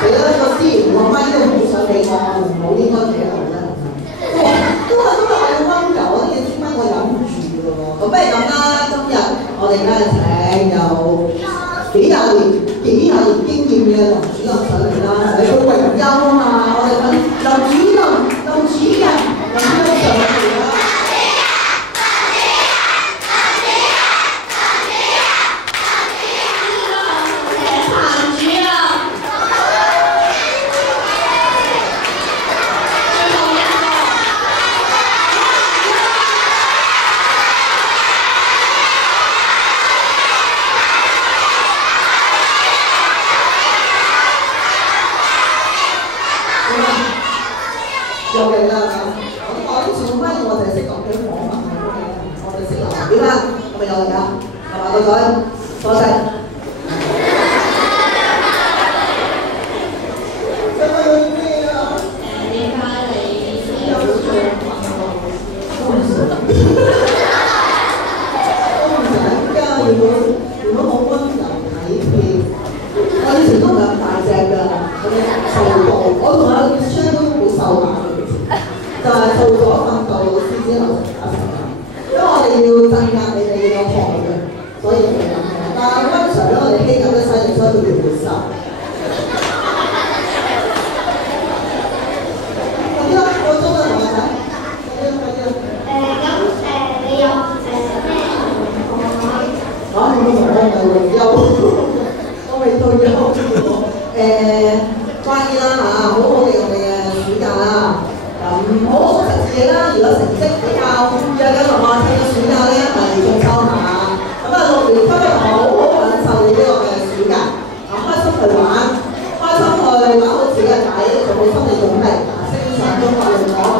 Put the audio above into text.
係啦，個司員個咪都冇想俾我，唔好應該企喺度啦。都係我要溫柔啊！你知乜我忍唔住㗎喎。咁不如咁啦，今日我哋咧請有幾廿年經驗嘅林主任上嚟啦，係佢榮休啊嘛，我哋揾林主任上嚟啦。又嚟啦！咁我啲全部乜我哋識講幾訪問嘅，我哋識留點啦，係咪又嚟啊？係嘛個嘴，多謝。咩啊？點解你有做都唔想㗎，如果我溫柔體貼，我以前都唔係咁大隻㗎，瘦到我同阿 Michelle 都好瘦下。就係做咗訓導老師之後成家成啦，因為我哋要鎮壓你哋有學嘅，所以係咁嘅。但係溫 Sir 咧，我哋基因都犀利，所以佢越活瘦。快啲啦，個鐘啦，同學仔，快啲啦。你有咩同學？啊，你冇同我未退休，我未退休。關於啦嚇，好好利用你嘅暑假啦。好好實自己啦！如果成績比較弱嘅同學，趁個暑假咧嚟進修下。咁啊，6年級嘅同學好好享受你呢個嘅暑假，開心去玩，開心去玩好自己嘅底，做好心理準備，升上中學嚟講。